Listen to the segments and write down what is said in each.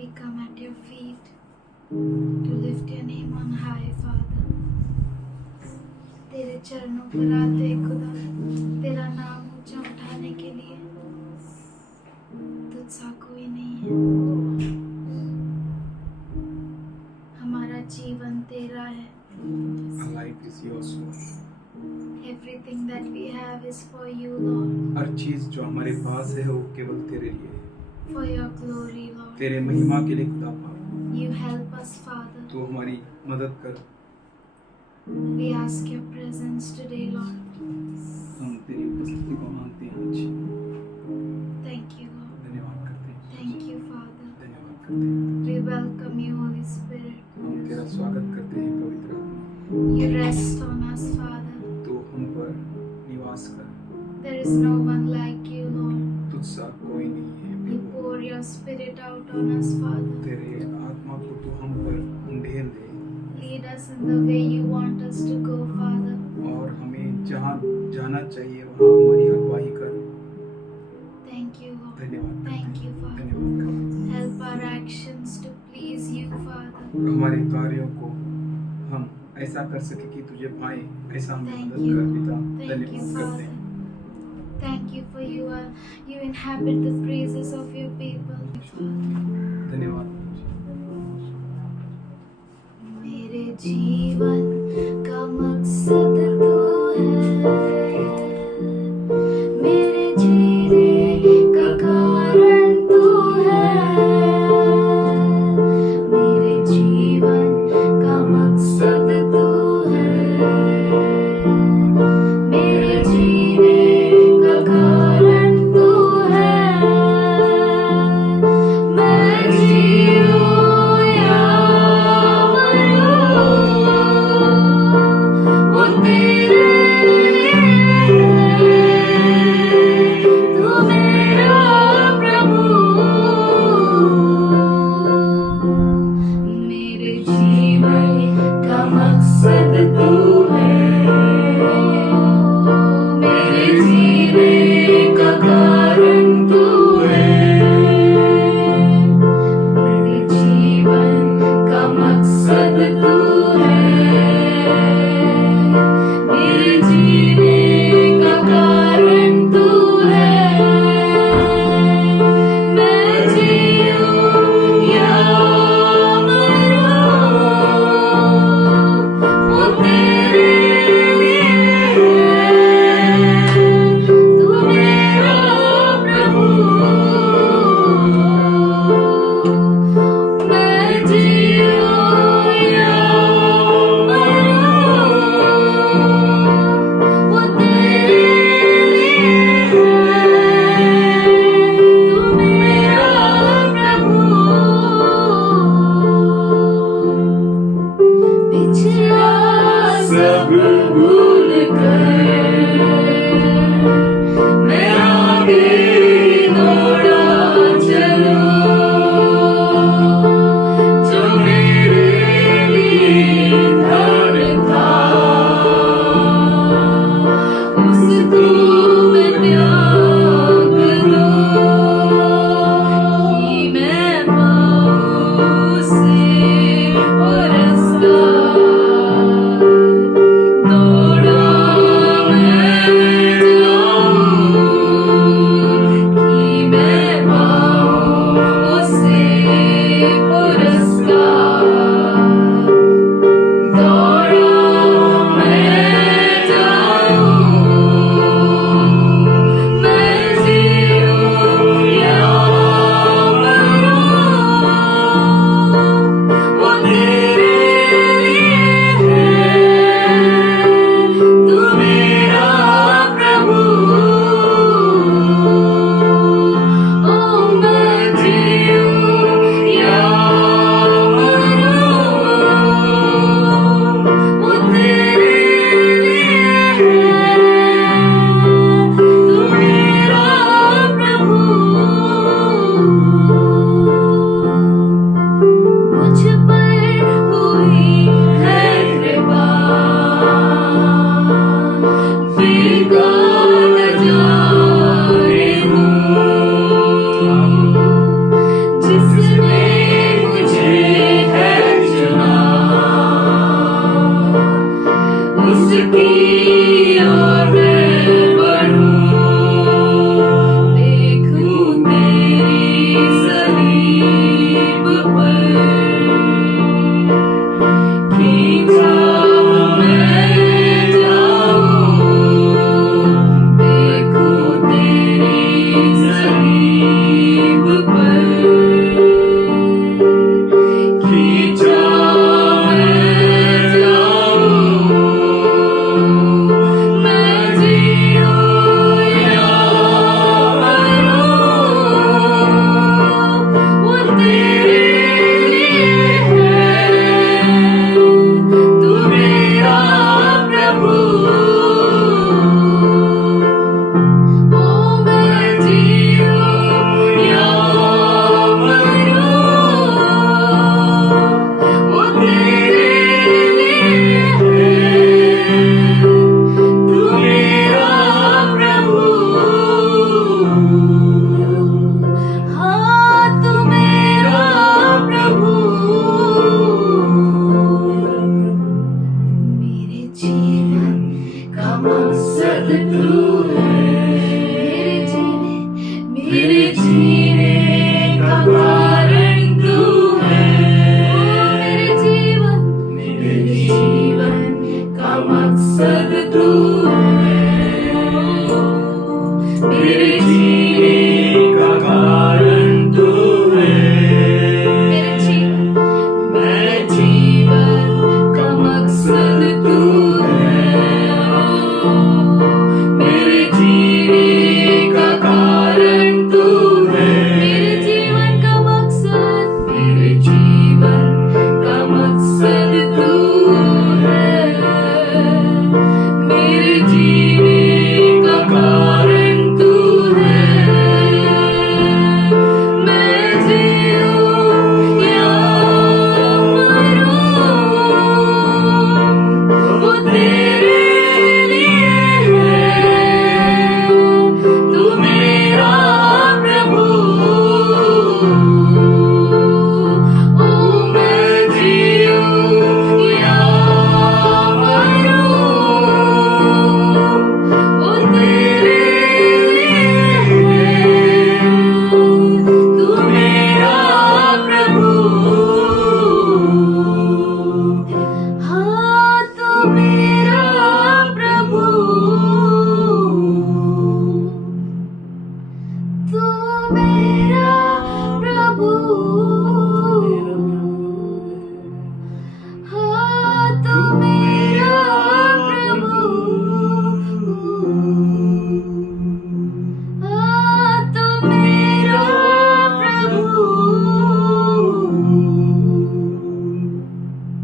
We come at your feet to lift your name on high, Father. तेरे चरणों पर आते खुदा, तेरा नाम ऊंचा उठाने के लिए। तुझसा कोई नहीं है। हमारा जीवन तेरा है। Our life is yours, Lord. Everything that we have is for you, Lord. हर चीज जो हमारे पास है वो केवल तेरे लिए है। For your glory, Lord. तेरे महिमा के लिए खुदा पाक, You help us, Father. तू हमारी मदद कर। We ask your presence today, Lord. हम तेरी उपस्थिति को मांगते हैं आज। Thank you, Lord. धन्यवाद करते हैं। Thank you, Father. धन्यवाद करते हैं। We welcome you, Holy Spirit. हम तेरा स्वागत करते हैं पवित्र आत्मा। You rest on us, Father. तू हम पर निवास कर। There is no one like you, Lord. तुझसा कोई नहीं है You Prabhu. pour your Spirit out on us, Father. तेरे आत्मा को तू हम पर उंडेल दे Lead us in the way you want us to go, Father. और हमें जहाँ जाना चाहिए वहाँ हमारी अगुवाई कर। Thank you, Lord. धन्यवाद करते Thank you, हैं। Father. धन्यवाद करते Help our actions to please you, Father. हैं। हमारे कार्यों को हम ऐसा कर सके कि तुझे पाए, ऐसा हमें Thank मदद you. कर पिता। Thank you, धन्यवाद करते Father. हैं। Thank you for you inhabit the praises of your people, Father. धन्यवाद। मेरे जीवन का मकसद तू है, मेरे जीने का कारण तू है। मेरे जीवन का मकसद तू है, मेरे जीने का कारण तू है। मैं जीऊं या मरूं,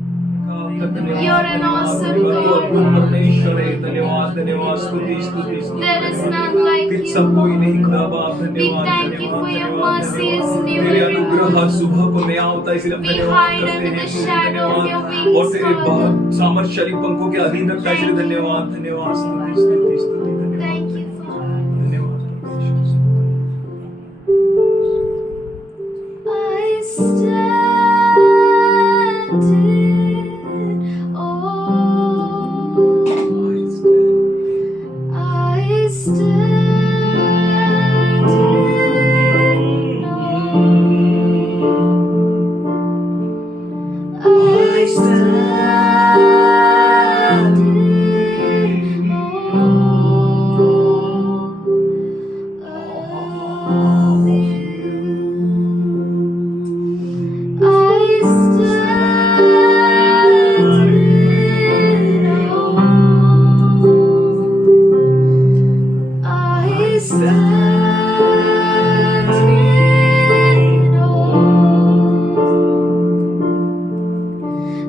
You're an awesome God. परमेश्वर है, धन्यवाद धन्यवाद स्तुति स्तुति There is none like फिर you. सब कोई नहीं खुदा बाप We धन्यवाद thank you धन्यवाद for your धन्यवाद mercy is new तेरे every अनुग्रह morning. सुबह को नया होता है, इसलिए हम We धन्यवाद hide करते under हैं the तुझे shadow of your धन्यवाद wings, और तेरे Father. बहुत सामर्थ्यशाली पंखों के अधीन रखता है, इसलिए धन्यवाद धन्यवाद स्तुति स्तुति स्तुति धन्यवाद Thank you, Father. धन्यवाद I stand in awe. I stand in awe. I stand in awe of you. I stand in awe. I stand in awe.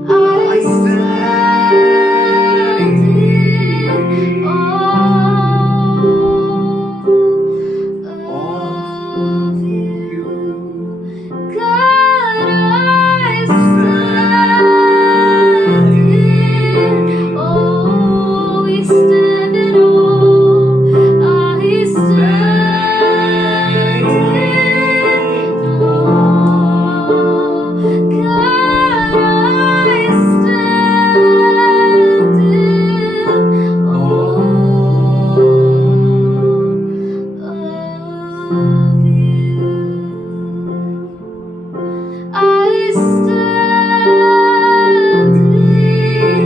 I stand in awe of you. God, I stand in awe. We stand in awe. I stand in awe. God, I stand in awe of you. I stand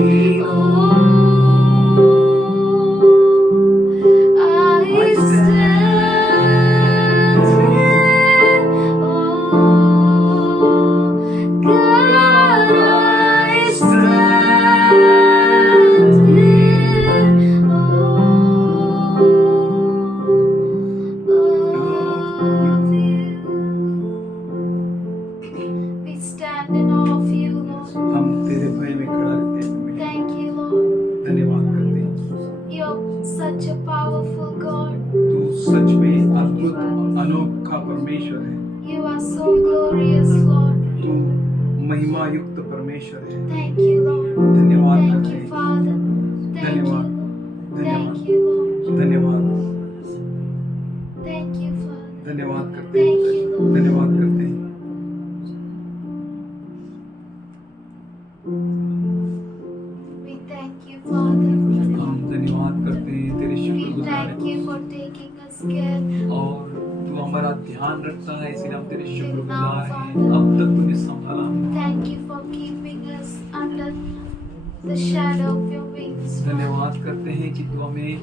in awe. I stand in awe. God, I stand in awe of you. We stand in awe of you, Lord. हम तेरे भय में खड़ा रहते हैं, Thank you, Lord. धन्यवाद करते हैं। You're such a powerful God. तू सच में अद्भुत अनोखा परमेश्वर है, You are so glorious, Lord. तू महिमा युक्त परमेश्वर है। Thank you, Lord. धन्यवाद Thank करते you, हैं, Father. Thank you, धन्यवाद Lord. धन्यवाद Thank you, Lord. धन्यवाद Thank you, Father. धन्यवाद करते हैं, Thank you, Lord. धन्यवाद करते हैं। We thank you, Father. हम धन्यवाद करते हैं, तेरे We शुक्रगुजार thank you हैं for taking us care. और तू हमारा ध्यान रखता है, इसलिए हम तेरे शुक्रगुजार हैं। अब तक तूने संभाला है। Thank you for keeping us under the shadow of your wings. धन्यवाद करते हैं कि तू हमें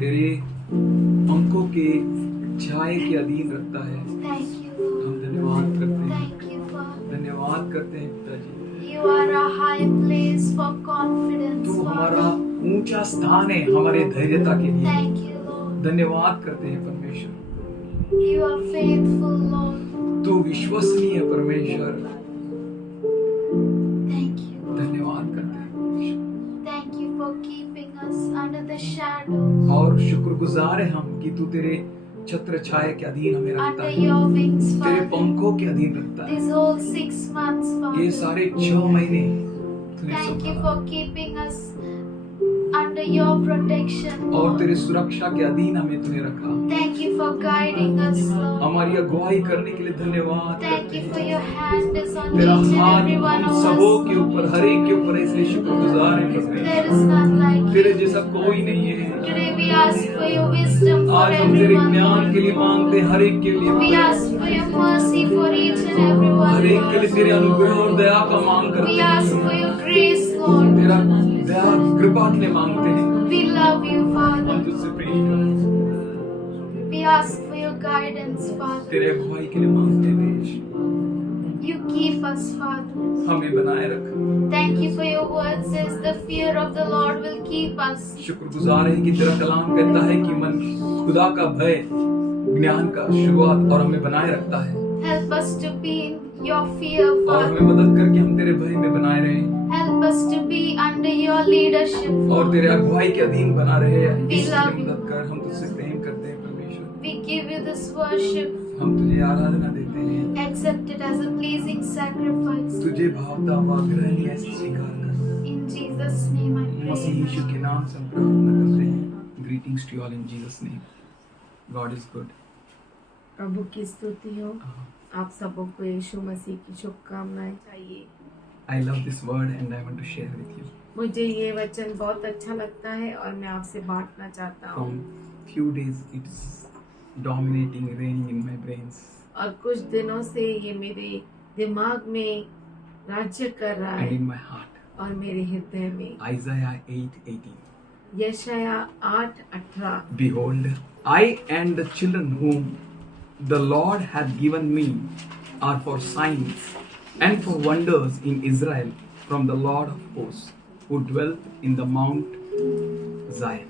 तेरे पंखों के छाए के अधीन रखता है। Thank you, Lord. हम धन्यवाद करते हैं, Thank you, Father. धन्यवाद करते हैं पिताजी। You are a high place for confidence, तू हमारा Father. ऊंचा स्थान है हमारे धैर्यता के लिए। Thank you, Lord. धन्यवाद करते हैं परमेश्वर, You are faithful, Lord. तू विश्वसनीय परमेश्वर। Thank you, Lord. धन्यवाद करते हैं परमेश्वर। Thank you for keeping us under the shadow, और शुक्रगुजार है हम कि तू तेरे छत्र छाया के अधीन हमें रखता under है, your wings, तेरे Father. पंखों के अधीन रखता है। These whole 6 months, ये Father. सारे 6 महीने तूने Thank you संभाला for keeping us under your protection, और Lord. तेरे सुरक्षा के अधीन हमें तूने रखा। Thank you for guiding us, Lord. हमारी अगुवाई करने के लिए धन्यवाद Thank करते you for हैं। your hand is on तेरा each and हाथ every one हम of सबों us. के ऊपर, हर एक के ऊपर है, इसलिए शुक्रगुजार है There परमेश्वर। is none like तेरे you. जैसा कोई नहीं है। Today we ask for your wisdom for आज हम तेरे everyone, ज्ञान Lord. के लिए मांगते हैं, हर एक के लिए We मांगते हैं। ask for your mercy for each and every one, हर एक के लिए तेरे Lord. अनुग्रह और दया का मांग करते We हैं। ask for your grace, Lord. तेरा दया कृपा के लिए मांगते हैं। We love you, हम Father. तुझसे प्रेम करते हैं, We ask for your guidance, Father. तेरे अगुवाई के लिए मांगते हैं। Keep us, Father. हमें बनाए रख। Thank you for your word says the fear of the Lord will keep us. शुक्रगुजार है कि तेरा कलाम कहता है कि मन खुदा का भय ज्ञान का शुरुआत और हमें बनाए रखता है। Help us to be in your fear, और हमें Father. मदद करके हम तेरे भय में बनाए रहे Help us to be under your leadership, और तेरे Father. अगुवाई के अधीन बना रहे। We इसलिए love you. मदद कर, हम तुझसे प्रेम करते हैं परमेश्वर। We give you this worship. हम तुझे आराधना देते हैं। Accept it as a pleasing sacrifice. तुझे भावता हुआ ग्रहण ऐसे स्वीकार कर। In Jesus' name I Masih pray. यीशु के नाम से हम प्रार्थना करते हैं। Greetings to you all in Jesus' name. God is good. प्रभु की स्तुति हो। आप सबों को यीशु मसीह की शुभकामनाएं चाहिए। I love this word and I want to share with you. मुझे ये वचन बहुत अच्छा लगता है और मैं आपसे बांटना चाहता हूँ। From few days it is dominating, reigning in my brains और कुछ दिनों से ये मेरे दिमाग में राज्य कर रहा and है in my heart. और मेरे हृदय में। Isaiah 8:18. यशाया 8:18। Behold, I and the children whom the Lord hath given me are for signs and for wonders in Israel from the Lord of hosts, who dwelt in the Mount Zion.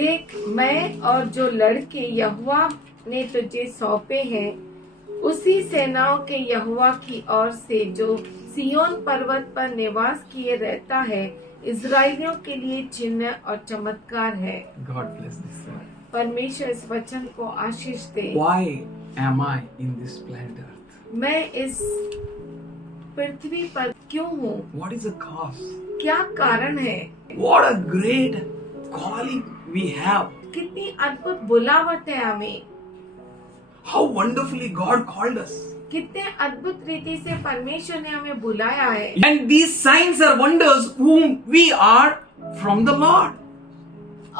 देख, मैं और जो लड़के यहोवा ने तुझे सौंपे हैं, उसी सेनाओं के यहोवा की ओर से जो सिय्योन पर्वत पर निवास किए रहता है, इजराइलियों के लिए चिन्ह और चमत्कार है। God bless this word. परमेश्वर इस वचन को आशीष दे। Why am I in this planet Earth? मैं इस पृथ्वी पर क्यों हूँ? What is the cause? क्या कारण है? What a great calling we have. कितनी अद्भुत बुलावट है हमें। How wonderfully God called us. कितने अद्भुत रीति से परमेश्वर ने हमें बुलाया है। And these signs are wonders whom we are from the Lord.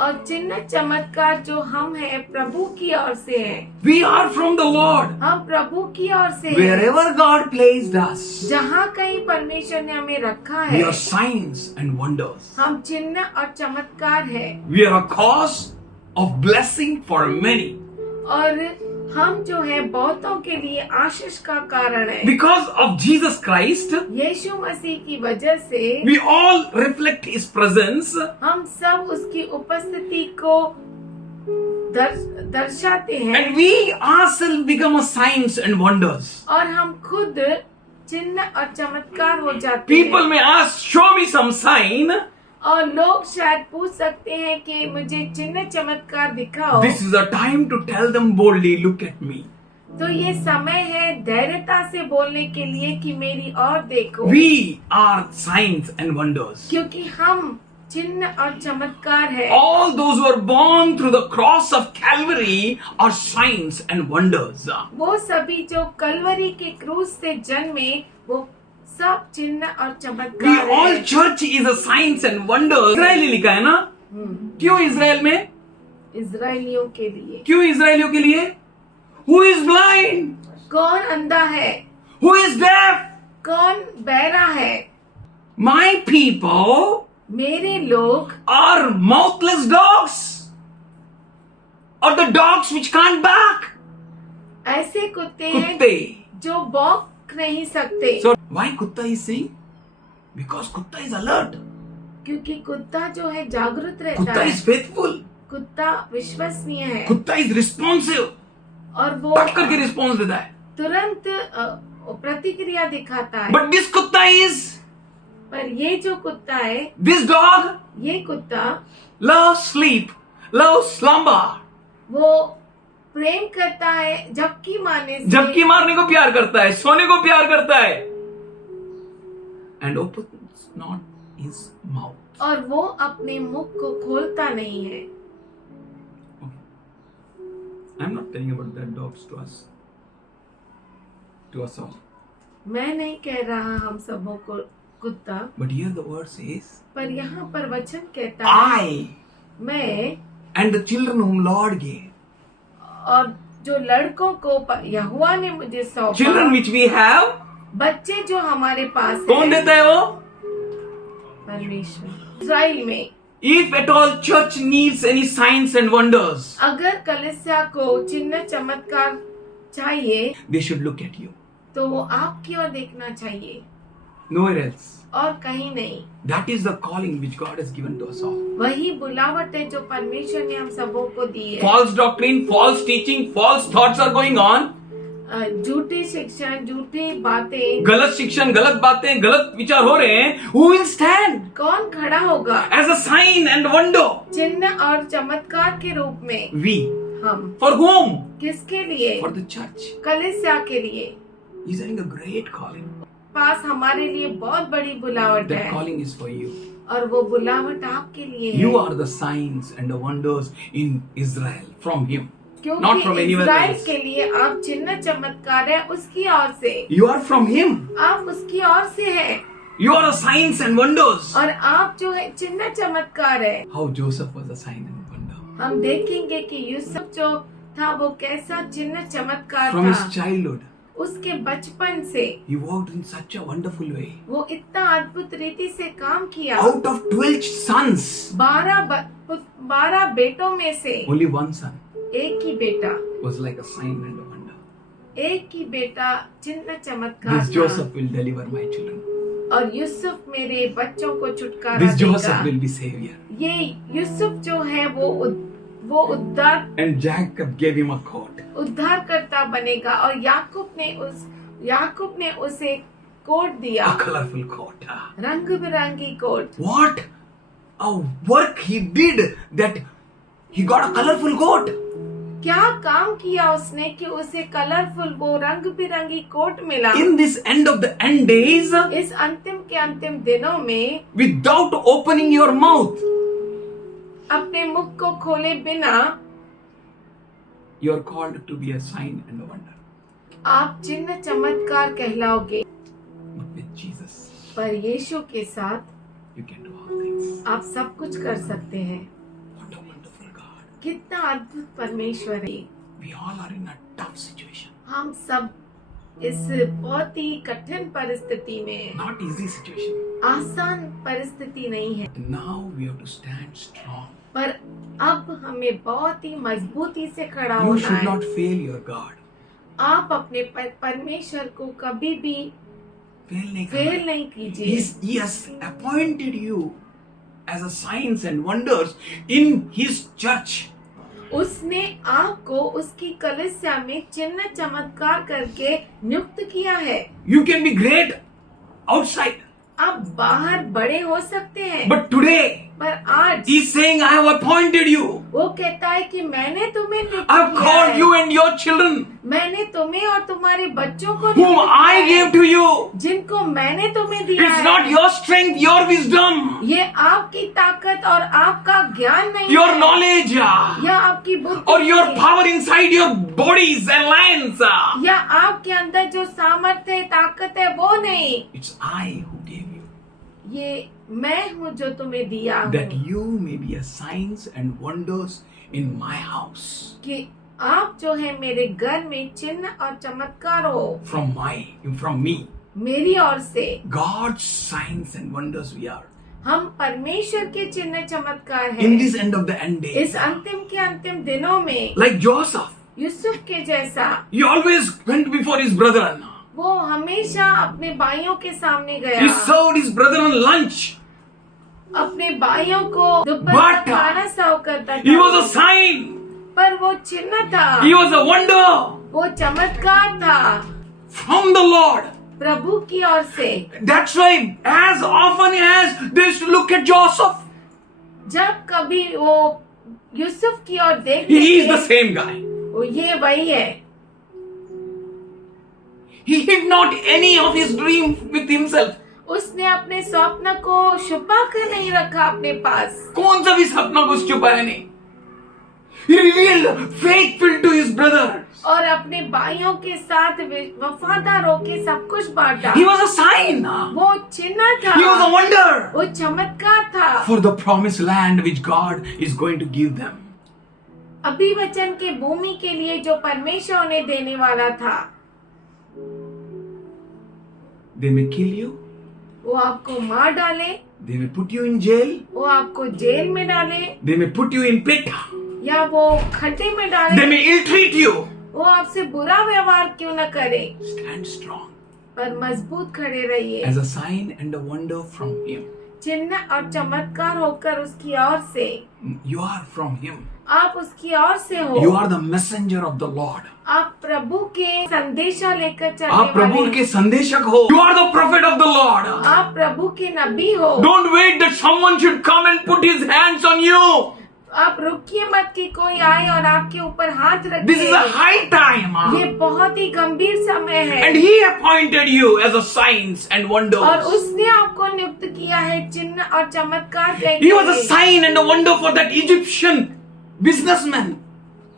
और चिन्ह चमत्कार जो हम हैं प्रभु की ओर से हैं। We are from the Lord. हम प्रभु की ओर से हैं। Wherever God placed us, जहाँ कहीं परमेश्वर ने हमें रखा we है, are signs and wonders. हम चिन्ह और चमत्कार है। We are a cause of blessing for many. और हम जो है बहुतों के लिए आशीष का कारण है। Because of Jesus Christ, यीशु मसीह की वजह से we all reflect His presence. हम सब उसकी उपस्थिति को दर्शाते हैं And we ourselves become a signs and wonders. और हम खुद चिन्ह और चमत्कार हो जाते People हैं। may ask, show me some sign. और लोग शायद पूछ सकते हैं कि मुझे चिन्ह चमत्कार दिखाओ। This is a time to tell them boldly, look at me. तो ये समय है धैर्यता से बोलने के लिए कि मेरी ओर देखो। We are signs and wonders. क्योंकि हम चिन्ह और चमत्कार है। All those who are born through the cross of Calvary are signs and wonders. वो सभी जो कलवरी के क्रूस से जन्मे वो सब चिन्ह और We चमत्कार all है। church is a signs and wonders. Israeli लिखा है ना? क्यों इजराइल में? इजरायलियों के लिए। क्यों इजरायलियों के लिए? Who is blind? कौन अंधा है? Who is deaf? कौन बहरा है? My people मेरे लोग are mouthless dogs, or the dogs which can't bark. ऐसे कुत्ते हैं कुत्ते. जो भौंक नहीं सकते। So why Kutta is saying? Because Kutta is alert. क्योंकि कुत्ता जो है जागरूक रहता Kutta है। is faithful. कुत्ता विश्वसनीय है Kutta is responsive. और वो टक करके रिस्पॉन्स देता है. तुरंत प्रतिक्रिया दिखाता है। But this Kutta is, पर ये जो कुत्ता है, this dog ये कुत्ता loves sleep, loves slumber. वो प्रेम करता है झपकी मारने से। झपकी मारने को प्यार करता है, सोने को प्यार करता है. And opens not his mouth. और वो अपने मुख को खोलता नहीं है। I'm not telling about that dogs to us. To us all. मैं नहीं कह रहा हम सबों को कुत्ता, But here the word says, पर यहाँ पर वचन कहता है I मैं and the children whom Lord gave. और जो लड़कों को यहोवा ने मुझे सौंपा, Children which we have. बच्चे जो हमारे पास कौन हैं, देता है वो? परमेश्वर। इस्राएल में If at all church needs any signs and wonders, अगर कलीसिया को चिन्ह चमत्कार चाहिए they should look at you. तो वो आपकी ओर देखना चाहिए Nowhere else. और कहीं नहीं। That is the calling which God has given to us all. वही बुलावट है जो परमेश्वर ने हम सबों को दी है। False doctrine, false teaching, false thoughts are going on. झूठी शिक्षण, झूठी बातें, गलत शिक्षण, गलत बातें, गलत विचार हो रहे हैं. Who will stand कौन खड़ा होगा as a sign and wonder? चिन्ह और चमत्कार के रूप में? We. हम। For whom? किसके लिए? For the church. कलीसिया के लिए। He's having a great calling. पास हमारे लिए बहुत बड़ी बुलावट That है calling is for you. और वो बुलावट आपके लिए है। You are the signs and the wonders in Israel from Him. Not क्योंकि from anyone इस्राएल else. के लिए आप चिन्ह चमत्कार है उसकी ओर से। You are from Him. आप उसकी ओर से हैं You are a signs and wonders. और आप जो है चिन्ह चमत्कार है। How Joseph was a sign and wonder. हम देखेंगे कि यूसुफ जो था वो कैसा चिन्ह चमत्कार From his था। childhood, उसके बचपन से he worked in such a wonderful way. वो इतना अद्भुत रीति से काम किया। Out of 12 sons, 12 बेटों में से only one son एक ही बेटा, was like a sign and a wonder. एक ही बेटा चिन्ह चमत्कार This था। Joseph will deliver my children. और यूसुफ मेरे बच्चों को छुटकारा This Joseph देगा। will be savior. ये यूसुफ जो है वो उद्धार And Jacob gave him a coat. उद्धारकर्ता बनेगा और याकूब ने उसे कोट दिया, A colorful coat. रंग बिरंगी coat. What a work he did that he got a colorful coat. क्या काम किया उसने कि उसे कलरफुल वो रंग बिरंगी कोट मिला। In this end of the end days, इस अंतिम के अंतिम दिनों में without opening your mouth, अपने मुख को खोले बिना you are called to be a sign and a wonder. आप चिन्ह चमत्कार कहलाओगे। But with Jesus, पर यीशु के साथ you can do all things. आप सब कुछ कर सकते हैं। What a wonderful God. कितना अद्भुत परमेश्वर है। We all are in a tough situation. हम सब इस बहुत ही कठिन परिस्थिति में हैं। Not easy situation. आसान परिस्थिति नहीं है, And now we have to stand strong. पर अब हमें बहुत ही मजबूती से खड़ा You होना should है। not fail your God. आप अपने परमेश्वर को कभी भी Fail नहीं फेल करना. नहीं कीजिए। He has appointed you as a signs and wonders in His church. उसने आपको उसकी कलीसिया में चिन्ह चमत्कार करके नियुक्त किया है। You can be great outside, आप बाहर बड़े हो सकते हैं, but today पर आज He's saying, I have appointed you. वो कहता है कि मैंने तुम्हें नियुक्त I have किया called है। you and your children, मैंने तुम्हें और तुम्हारे बच्चों को whom नियुक्त किया I है, gave to you. जिनको मैंने तुम्हें दिया It's है। not your strength, your wisdom, ये आपकी ताकत और आपका ज्ञान नहीं your है, knowledge, या आपकी बुद्धि or your नहीं, power inside your bodies and lands. या आपके अंदर जो सामर्थ्य है, ताकत है वो नहीं। It's I who gave you, ये मैं हूँ जो तुम्हें दिया that हूँ you may be a signs and wonders in my house. कि आप जो है मेरे घर में चिन्ह और चमत्कार हो। From me. मेरी ओर से God's signs and wonders we are. हम परमेश्वर के चिन्ह चमत्कार In हैं। this end of the end days. इस अंतिम के अंतिम दिनों में Like Joseph, यूसुफ के जैसा he always went before his brethren. वो हमेशा अपने भाइयों के सामने He गया, served his brethren lunch. अपने भाइयों को दोपहर But का खाना सर्व करता He was था, a sign. पर वो चिन्ह था, He was a wonder वो चमत्कार था from the Lord. प्रभु की ओर से। That's why as often as they used to look at Joseph, जब कभी वो यूसुफ की ओर देखते he is the थे, same guy. वो ये वही है। He hid not any of his dream with himself. उसने अपने स्वप्न को छुपा कर नहीं रखा अपने पास, कौन सा भी सपना कुछ छुपाया नहीं. He revealed faithful to his brothers. और अपने भाइयों के साथ वफादार होके सब कुछ बांटा। He was a sign. वो चिन्ह था, He was a wonder वो चमत्कार था for the promised land which God is going to give them. अभिवचन के भूमि के लिए जो परमेश्वर उन्हें देने वाला था। They may kill you. वो आपको मार डाले, They may put you in jail. वो आपको जेल में डाले, They may put you in pit. या वो खड्डे में They डाले, may ill treat you. वो आपसे बुरा व्यवहार क्यों न करे, stand strong पर मजबूत खड़े रहिए, as a sign and a wonder from Him. चिन्ह और चमत्कार होकर उसकी ओर से। You are from Him. आप उसकी ओर से हो। You are the messenger of the Lord. आप प्रभु के संदेशा लेकर चलने आप प्रभु वाले। के संदेशक हो. You are the prophet of the Lord. आप प्रभु के नबी हो। Don't wait that someone should come and put his hands on you. आप रुकिए मत कि कोई आए और आपके ऊपर हाथ रखे। This is a high time. ये बहुत ही गंभीर समय है। And He appointed you as a signs and और wonders. उसने आपको नियुक्त किया है चिन्ह और चमत्कार करने He was a के लिए। sign and a wonder for that Egyptian businessman,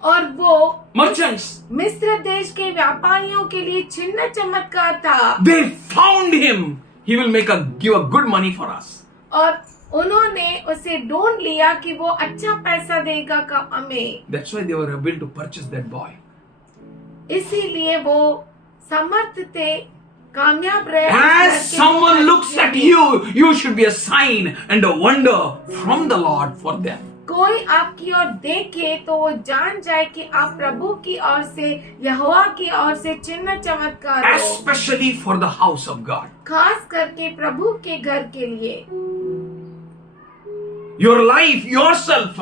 और वो merchants. मिस्र देश के व्यापारियों के लिए चिन्ह चमत्कार था। They found him. He will give a good money for us. और उन्होंने उसे ढूंढ लिया कि वो अच्छा पैसा देगा हमें। That's why they were able to purchase that boy. इसीलिए वो समर्थ थे, कामयाब रहे। As someone looks at you, you should be a sign and a wonder from the Lord for them. कोई आपकी ओर देखे तो वो जान जाए कि आप प्रभु की ओर से, यहोवा की ओर से चिन्ह चमत्कार हो। Especially for the house of God. खास करके प्रभु के घर के लिए। Your life, yourself,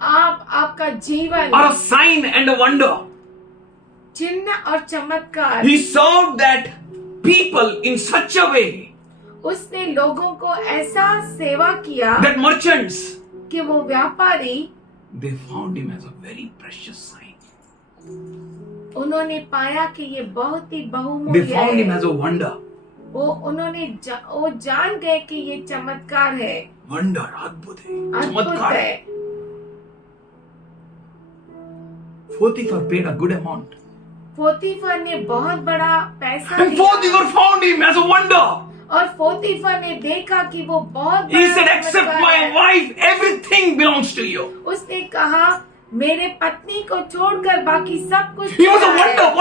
आपका जीवन are a sign and a wonder. चिन्ह और चमत्कार। He served that people in such a way उसने लोगों को ऐसा सेवा किया that merchants, कि वो व्यापारी, they found him as a very precious sign. उन्होंने पाया कि ये बहुत ही They बहुमूल्य found him है। as a wonder. वो जान गए कि ये चमत्कार है, Wonder, अद्भुत है, अद्भुत चमत्कार है. है। Potiphar paid a good amount. पोतीफर ने बहुत बड़ा पैसा And दिया Potiphar found him as a wonder. और पोतीफर ने देखा कि वो बहुत He बड़ा said, except चमत्कार my है। wife, everything belongs to you. उसने कहा मेरे पत्नी को छोड़कर बाकी सब कुछ He was a तेरा है।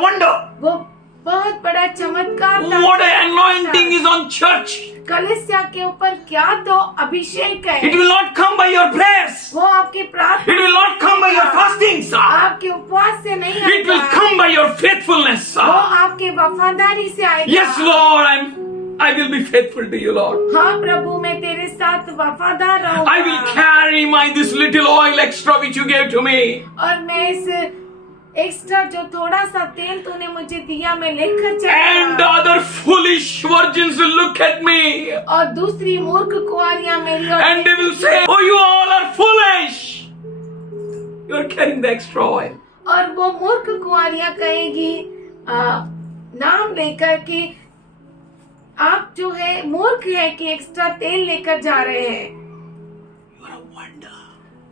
wonder. वो बहुत बड़ा चमत्कार था। What an anointing is on church. कलीसिया के ऊपर क्या तो अभिषेक है। It will not come by your prayers. वो आपकी प्रार्थना, It will not come by your fastings. आपके उपवास से नहीं It will आएगा। come by your faithfulness. वो आपके वफादारी से आएगा। Yes, Lord, I will be faithful to you, Lord. हाँ प्रभु, मैं तेरे साथ वफादार रहूंगा। I will carry this little oil extra which you gave to me. और मैं इस एक्स्ट्रा जो थोड़ा सा तेल तूने मुझे दिया मैं लेकर And चलूंगा। other foolish virgins will look at me. और दूसरी मूर्ख कुंवारियां मेरी ओर And they will say, oh, you all are foolish. You are carrying the extra oil. और वो मूर्ख कुंवारियां कहेगी नाम लेकर कि आप जो है मूर्ख है कि एक्स्ट्रा तेल लेकर जा रहे हैं। You are a wonder.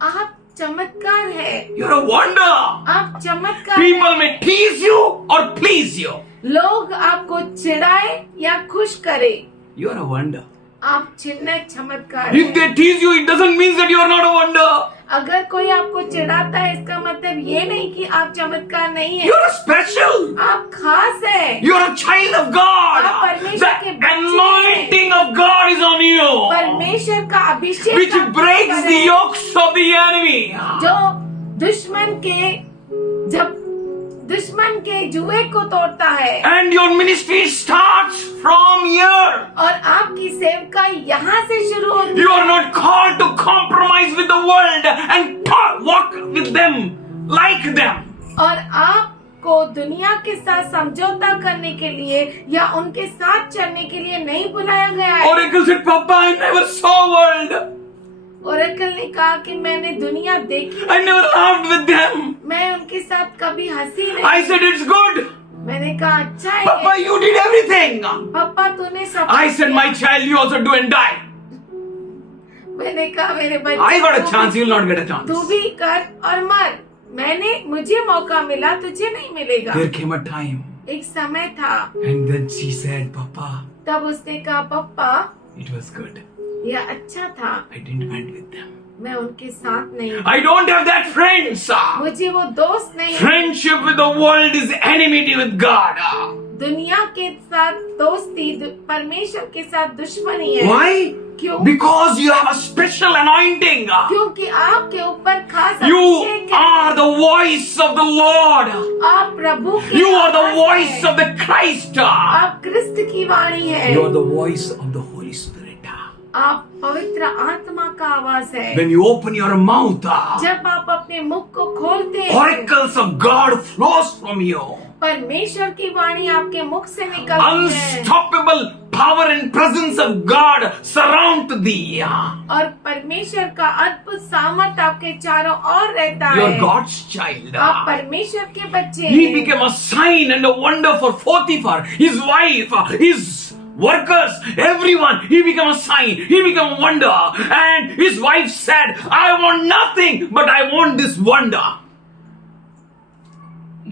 आप चमत्कार है, You are a wonder. आप चमत्कार People है। may tease you or please you. लोग आपको चिढ़ाए या खुश करे, You are a wonder. आप चिन्ह चमत्कार If है। they tease you, it doesn't mean that you are not a wonder. अगर कोई आपको चिढ़ाता है इसका मतलब ये नहीं कि आप चमत्कार नहीं है। You are special. आप खास है। You are a child of God. आप परमेश्वर के The बच्चे anointing of God is on you, परमेश्वर का अभिषेक which आपके breaks ऊपर the है, yokes of the enemy. जो दुश्मन के जुए को तोड़ता है। And your ministry starts from here. और आपकी सेवका यहाँ से शुरू होती You are है। not called to compromise with the world and walk with them like them. और आपको दुनिया के साथ समझौता करने के लिए या उनके साथ चलने के लिए नहीं बुलाया गया है। Oracle said, Papa, I never saw world. Oracle ने कहा कि मैंने दुनिया देखी I never laughed with them. मैं उनके साथ कभी हंसी नहीं। I said, it's good. मैंने कहा अच्छा है। Papa, you did everything. पापा तूने सब I said, किया। my child, you also do and die. मैंने कहा मेरे बच्चे I got a तू chance, भी- you will not get a chance. तू भी कर और मर। मुझे मौका मिला, तुझे नहीं मिलेगा। There came a time. एक समय था, And then she said, Papa, तब उसने कहा पापा it was good. यह अच्छा था, I didn't went with them. मैं उनके साथ नहीं। I don't have that friends. मुझे वो दोस्त नहीं। Friendship with the world is enmity with God. दुनिया के साथ दोस्ती परमेश्वर के साथ दुश्मनी है। Why? क्यों? Because you have a special anointing. क्योंकि आपके ऊपर खास You अभिषेक है। are the voice of the Lord. आप प्रभु की You are the आवाज voice हैं। of the Christ. आप क्रिस्त की वाणी है। You are the voice of the Holy Spirit. आप पवित्र आत्मा का आवाज है। When you open your mouth, जब आप अपने मुख को खोलते हैं, oracles of God flows from you. परमेश्वर की वाणी आपके मुख से निकलती है Unstoppable power and presence of God surround thee. और परमेश्वर का अद्भुत सामर्थ आपके चारों ओर रहता You are है। God's child. आप परमेश्वर के बच्चे He हैं। became a sign and a wonder for Potiphar, his wife, his workers, everyone. He became a sign. He became a wonder. And his wife said, I want nothing, but I want this wonder.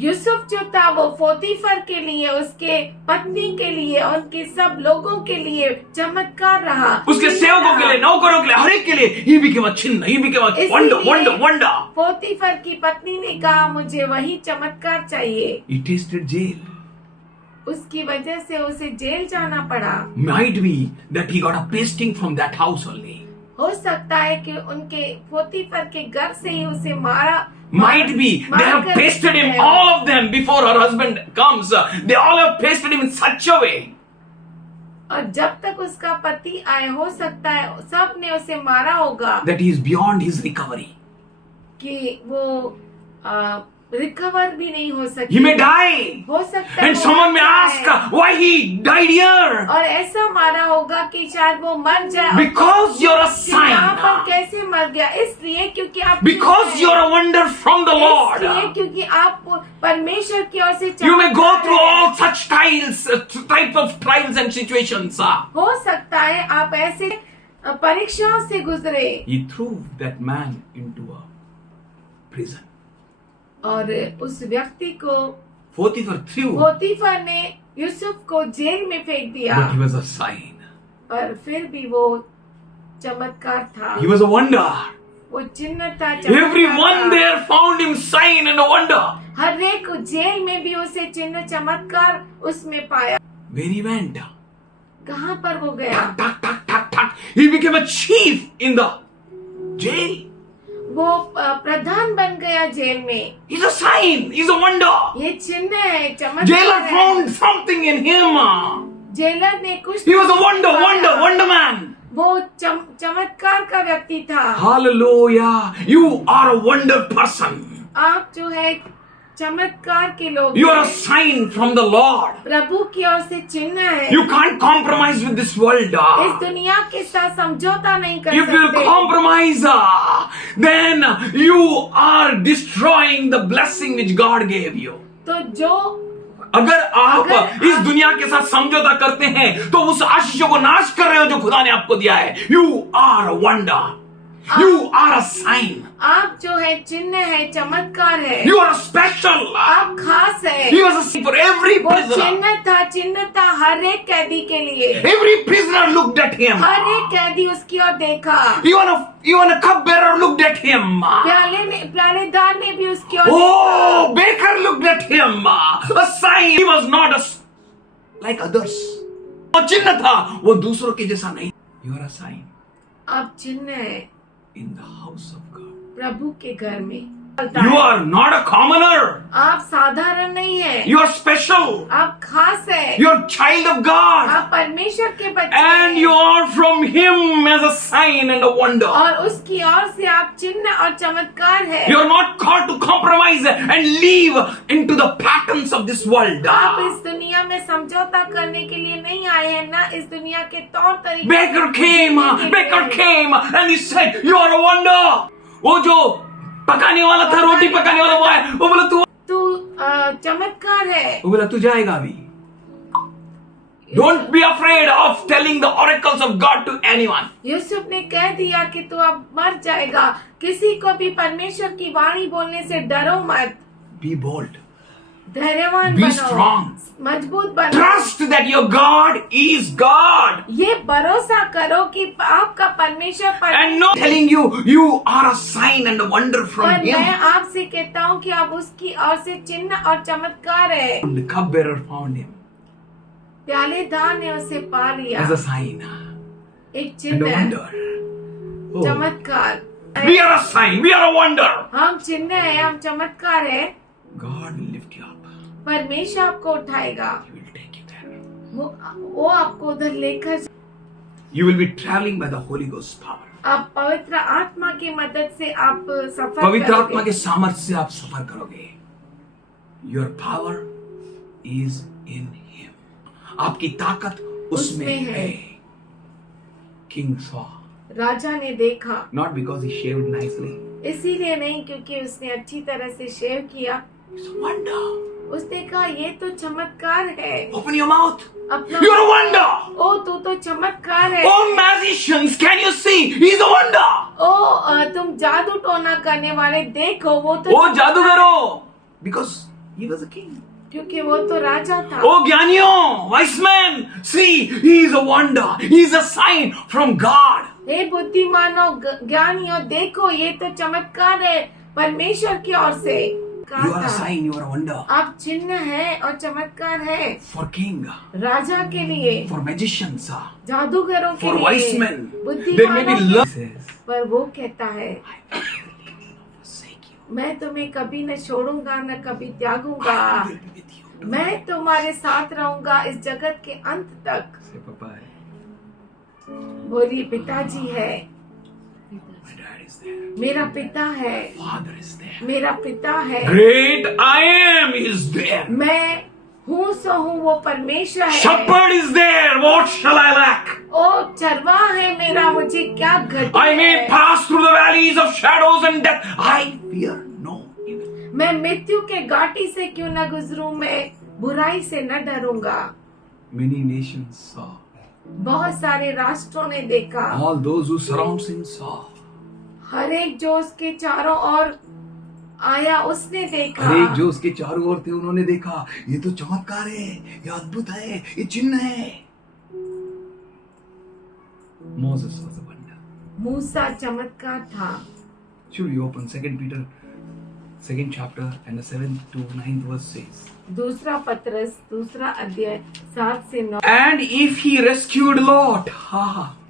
Yusuf जो था वो पोतीफर के लिए, उसके पत्नी के लिए, उनके सब लोगों के लिए चमत्कार रहा। उसके सेवकों के लिए, नौकरों के लिए, हर एक के लिए he became a चिन्ह, he became a wonder. पोतीफर की पत्नी ने कहा मुझे वही चमत्कार चाहिए। He tasted jail. उसकी वजह से उसे जेल जाना पड़ा। Might be that he got a pasting from that house only. हो सकता है कि उनके पोतीफर के घर से ही उसे मारा। Might be they have pasted him, all of them, before her husband comes. They all have pasted him in such a way. और जब तक उसका पति आए, हो सकता है सब ने उसे मारा होगा That he is beyond his recovery. कि वो रिकवर भी नहीं हो सकती। He may die. हो सकता है And वो someone may मर ask जाए। why he died here. और ऐसा मारा होगा कि शायद वो मर जाए। Because you're a कि यहाँ पर sign. कैसे मर गया? इसलिए क्योंकि आप Because you're a wonder from the Lord. इसलिए क्योंकि आप परमेश्वर की ओर से You may go चमत्कार through हैं। all such types of trials and situations. हो सकता है आप ऐसे परीक्षाओं से गुजरे। He threw that man into a prison. और उस व्यक्ति को Potiphar threw, पोतीफर ने यूसुफ को जेल में फेंक दिया। but he was a sign. पर फिर भी वो चमत्कार था। He was a wonder. वो चिन्ह था, चमत्कार Everyone था। there found him sign and a wonder. हर एक जेल में भी उसे चिन्ह चमत्कार उसमें पाया। Where he went, कहाँ पर वो गया? tak. He became a chief in the jail. वो प्रधान बन गया जेल में। He's a sign. He's a wonder. ये चिन्ह है, चमत्कार Jailer है। found something in him. Jailer ने कुछ He was a पाया। wonder man. वो चमत्कार का व्यक्ति था। Hallelujah. You are a wonder person. आप जो है चमत्कार के लोग You are a हैं। sign from the Lord. प्रभु की ओर से चिन्ह है। You can't compromise with this world. इस दुनिया के साथ समझौता नहीं कर If you सकते। compromise, then you are destroying the blessing which God gave you. तो जो अगर आप अगर इस आप- दुनिया के साथ समझौता करते हैं तो उस आशीषों को नाश कर रहे हो जो खुदा ने आपको दिया है. You are a wonder. You are a sign. आप जो है चिन्ह है, चमत्कार है। You are special. आप खास है। He was a sign for every वो prisoner. चिन्ह था हर एक कैदी के लिए। Every prisoner looked at him. हर एक कैदी उसकी ओर देखा। Even a cupbearer looked at him. प्यालेदार ने भी उसकी ओर Oh, baker looked at him. A sign. He was not like others. वो चिन्ह था, वो दूसरों के जैसा नहीं. You are a sign आप चिन्ह है in the house of God. प्रभु के घर में। You are not a commoner. आप साधारण नहीं है। You are special. आप खास है। You are child of God. आप परमेश्वर के बच्चे And हैं। you are from Him as a sign and a wonder. और उसकी ओर से आप चिन्ह और चमत्कार है। You are not called to compromise and live into the patterns of this world. आप इस दुनिया में समझौता करने के लिए नहीं आए हैं, ना इस दुनिया के तौर तरीके Baker came and he said, you are a wonder. वो जो पकाने वाला था, रोटी पकाने वाला वो है, वो बोला तू चमत्कार है। वो बोला तू जाएगा अभी. Don't be afraid of telling the oracles of God to anyone. Yusuf ने कह दिया कि तू अब मर जाएगा। किसी को भी परमेश्वर की वाणी बोलने से डरो मत। Be bold. धैर्यवान Be बनो, strong. मजबूत बनो। Trust that your God is God. ये भरोसा करो कि आपका परमेश्वर And not telling you are a sign and a wonder from और मैं Him. आपसे कहता हूँ कि आप उसकी ओर से चिन्ह और चमत्कार है। And the cupbearer found him. प्यालेदार ने उसे पा लिया। as a sign एक and चिन्ह a है, wonder. Oh, चमत्कार। we are a sign, we are a wonder. हम चिन्ह है, हम चमत्कार है। God will lift you up. परमेश्वर आपको उठाएगा, He will take you there. वो आपको उधर लेकर, You will be traveling by the Holy Ghost power. आप पवित्र आत्मा की मदद से आप सफर पवित्र आत्मा करोगे। के सामर्थ्य से आप सफर करोगे। Your power is in Him. आपकी ताकत उसमें उसमें है। है। King saw, राजा ने देखा, not because he shaved nicely. इसीलिए नहीं क्योंकि उसने अच्छी तरह से शेव किया। It's a wonder. उसने कहा ये तो चमत्कार है। Open your mouth. अपना You're a wonder. ओ तू तो चमत्कार है। Oh magicians, can you see? He's a wonder. तुम जादू टोना करने वाले देखो, वो तो Oh चमत्कार जादूगरों, because he was a king. है, क्योंकि वो तो राजा था। Oh ज्ञानियों, wise men, see, he is a wonder. He is a sign from God. हे बुद्धिमानों, ज्ञानियों, देखो ये तो चमत्कार है परमेश्वर की ओर से। You are a sign, you are a wonder. आप चिन्ह है और चमत्कार है For king, राजा के लिए, for magicians, जादूगरों के for लिए, wise men. There may be बुद्धिमानों के love. लिए। पर वो कहता है Forsake you. मैं तुम्हें कभी न छोड़ूंगा न कभी त्यागूंगा, I will be with you. मैं तुम्हारे साथ रहूंगा इस जगत के अंत तक। Say, Papa, बोली पिताजी है, my dad is there. मेरा पिता है, Father is there. मेरा पिता है, Great I am is there. मैं हूँ सो हूँ, वो परमेश्वर है। Shepherd is there. What shall I lack? ओ चरवाहा है मेरा, मुझे क्या घटी I may है। pass through the valleys of shadows and death. I fear no evil. मैं मृत्यु के घाटी से क्यों न गुजरूं, मैं बुराई से न डरूंगा। Many nations saw. बहुत सारे राष्ट्रों ने देखा, All those who surrounds him saw. हर एक जो उसके चारों ओर आया उसने देखा। हर एक जो उसके चारों ओर थे उन्होंने देखा, ये तो चमत्कार है, ये अद्भुत है, ये चिन्ह है। Moses was a wonder. मूसा चमत्कार था। Should we open 2 Peter 2nd chapter and the 7th to 9th verse says, दूसरा पत्रस दूसरा अध्याय 7 से 9। and if he rescued Lot,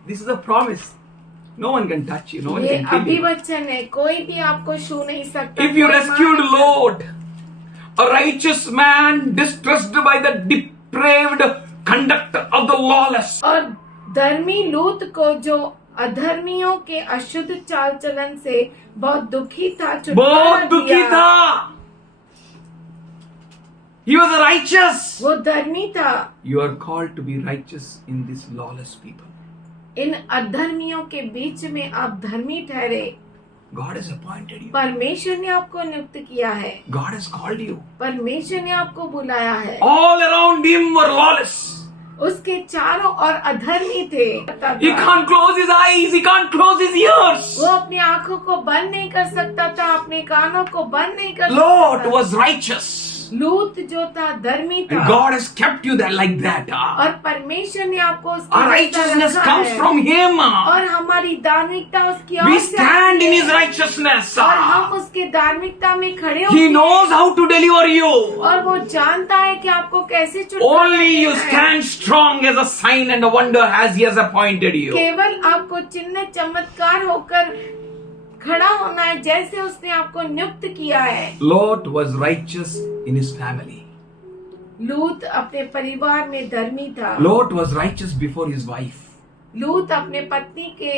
this is a promise. No one can touch you, no one ये can kill you. अभिवचन है, कोई भी आपको छू नहीं सकता। If you कोई rescued मार नहीं Lot, a righteous man distressed by the depraved conduct of the lawless, सकता। और धर्मी लूत को जो अधर्मियों के अशुद्ध चाल चलन से बहुत दुखी था, छुटकारा बहुत दुखी दिया। था. He was righteous. वो धर्मी था। You are called to be righteous in this lawless people. इन अधर्मियों के बीच में आप धर्मी ठहरे। God has appointed you. परमेश्वर ने आपको नियुक्त किया है, God has called you. परमेश्वर ने आपको बुलाया है। All around him were lawless. उसके चारों ओर अधर्मी थे। He can't close his eyes. He can't close his ears. वो अपनी आंखों को बंद नहीं कर सकता था, अपने कानों को बंद नहीं कर Lot सकता था। was righteous. लूत जो था धर्मी था। And God has kept you there like that. और परमेश्वर ने आपको उसके Our जैसा righteousness रखा comes है। from Him. और हमारी धार्मिकता उसकी ओर We से stand आती in है। His righteousness. और हम उसके धार्मिकता में खड़े He होते हैं। knows how to deliver you. और वो जानता है कि आपको कैसे छुटकारा Only you देना है। stand strong as a sign and a wonder as He has appointed you. केवल आपको चिन्ह चमत्कार होकर खड़ा होना है जैसे उसने आपको नियुक्त किया है। Lot was righteous in his family. लूत अपने परिवार में धर्मी था। Lot was righteous before his wife. लूत अपने पत्नी के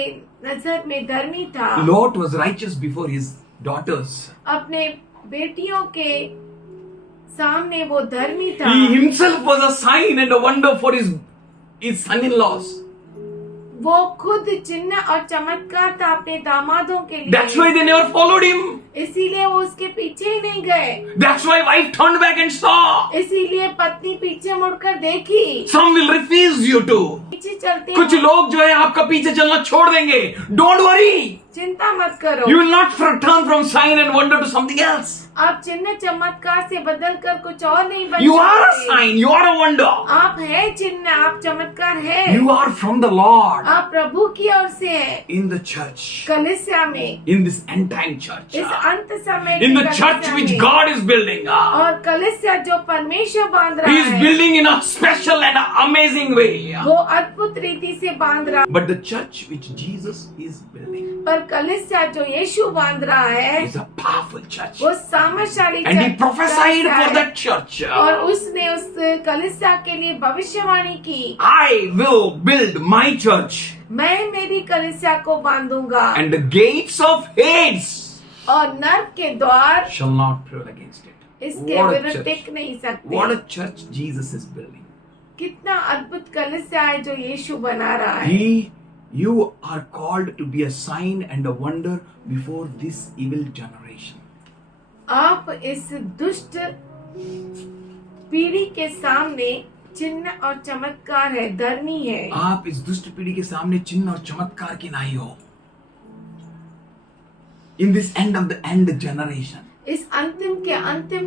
नजर में धर्मी था। Lot was righteous before his daughters. अपने बेटियों के सामने वो धर्मी था। He himself was a sign and a wonder for his son-in-laws. वो खुद चिन्ह और चमत्कार था अपने दामादों के लिए। That's why they never followed him. इसीलिए वो उसके पीछे ही नहीं गए। That's why wife turned back and saw. इसीलिए पत्नी पीछे मुड़कर देखी। Some will refuse you to. पीछे चलते कुछ हैं। लोग जो है आपका पीछे चलना छोड़ देंगे. Don't worry. चिंता मत करो। You will not turn from sign and wonder to something else. आप चिन्ह चमत्कार से बदल कर कुछ और नहीं बन You are a सकते। sign. You are a wonder. आप है चिन्ह, आप चमत्कार है। You are from the Lord. आप प्रभु की ओर से है। In the church. कलीसिया में, In this end time church. इस अंत समय In की the church कलीसिया which में। God is building. और कलीसिया जो परमेश्वर बांध रहा He is है, building in a special and amazing way. वो अद्भुत रीति से बांध रहा है। But the church which Jesus is building पर कलीसिया जो यीशु बांध रहा है, is a powerful church. वो सामर्थशाली And he चर्च prophesied है। for that church. और उसने उस कलीसिया के लिए भविष्यवाणी की, I will build my church. मैं मेरी कलीसिया को बांधूंगा And the gates of Hades और नर्क के द्वार shall not prevail against it. इसके What a विरुद्ध church. टिक नहीं सकते। What a church Jesus is building. कितना अद्भुत कलीसिया है जो यीशु बना रहा है। You are called to be a sign and a wonder before this evil generation. आप इस दुष्ट पीढ़ी के सामने चिन्ह और चमत्कार है, धर्मी है। आप इस दुष्ट पीढ़ी के सामने चिन्ह और चमत्कार की नाई हो। In this end of the end generation, इस अंतिम के अंतिम